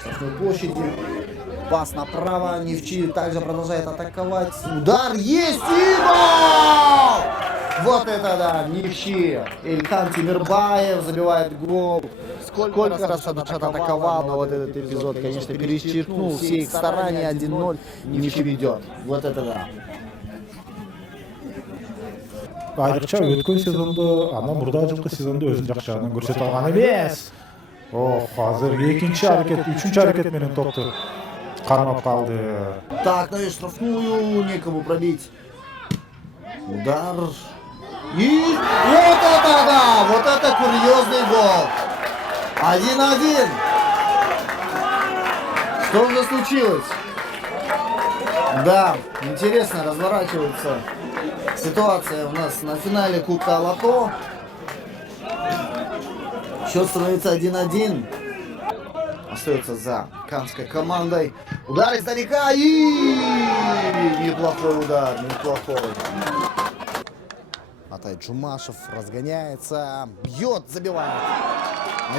штрафной площади. Пас направо. Нефчи также продолжает атаковать. Удар есть и гол! Вот это да, Нефчи. Ильхан Тимирбаев забивает гол. Сколько раз Адушат атаковал, но вот этот эпизод, конечно, перечеркнул все их старания. 1-0. Нефчи ведет. Вот это да. Айрыкча өткөн сезондо, андан мурда жылкы сезондо өзүн жакшы жагынан көрсөтө алган эмес. Азыр экинчи аракет, үчүнчү аракет менен топту кармап калды. Так, на штрафную, некому пробить. Удар. И вот это да! Вот это курьезный гол. 1-1. Что же случилось? Да, интересно разворачивается ситуация у нас на финале Кубка Лото. Счет становится 1-1. Остается за канской командой. Удар издалека и неплохой удар, неплохой. Атай Джумашев разгоняется, бьет, забивает.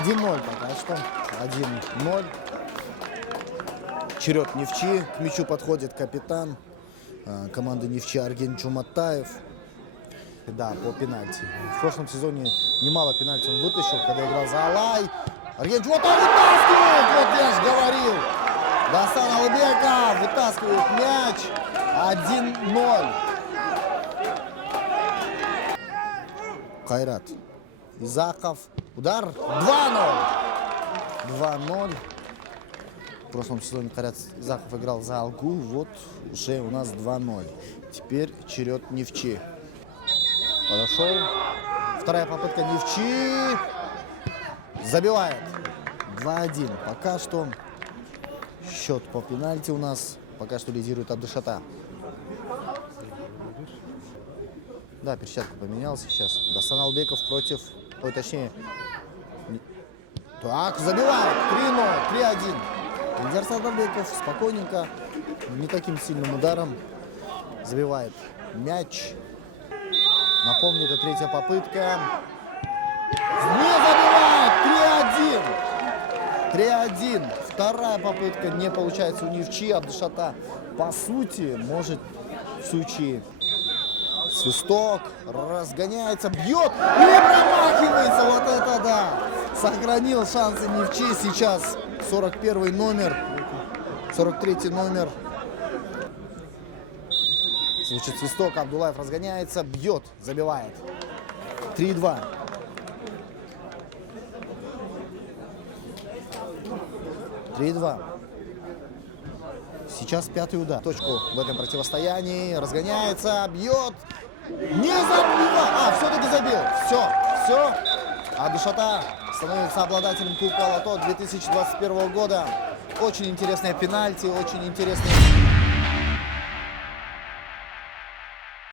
1-0 пока что. 1-0. Черед Нефчи. К мячу подходит капитан команды Нефчи Арген Джуматаев. Да, по пенальти. В прошлом сезоне немало пенальти он вытащил, когда играл за Алай. Арген Джуматаев вытаскивает! Вот я же говорил. Дасан Алыбеков вытаскивает мяч. 1-0. Кайрат Изаков. Удар. 2-0. 2-0. В прошлом сезоне Кайрат Изаков играл за Алгу. Вот уже у нас 2-0. Теперь черед Нефчи. Подошел. Вторая попытка Нефчи. Забивает. 2-1. Пока что счет по пенальти у нас. Пока что лидирует Абдышата. Да, перчатка поменялась сейчас. Дасан Албеков против... Ой, точнее... Так, забивает. 3-0. 3-1. Дасан Албеков спокойненько, не таким сильным ударом забивает мяч. Напомню, это третья попытка. Не забивает. 3-1. 3-1. Вторая попытка не получается у Нефчи. Абдышата, по сути, может в случае... Свисток, разгоняется, бьет и промахивается. Вот это да! Сохранил шансы Нефчи. Сейчас 41 номер, 43 номер. Звучит свисток, Абдулаев разгоняется, бьет, забивает. 3-2. Сейчас пятый удар. Точку в этом противостоянии. Разгоняется, бьет. Не забивает. Все-таки забил. Все. Абдышата становится обладателем Кубка Лото 2021 года. Очень интересная пенальти, очень интересный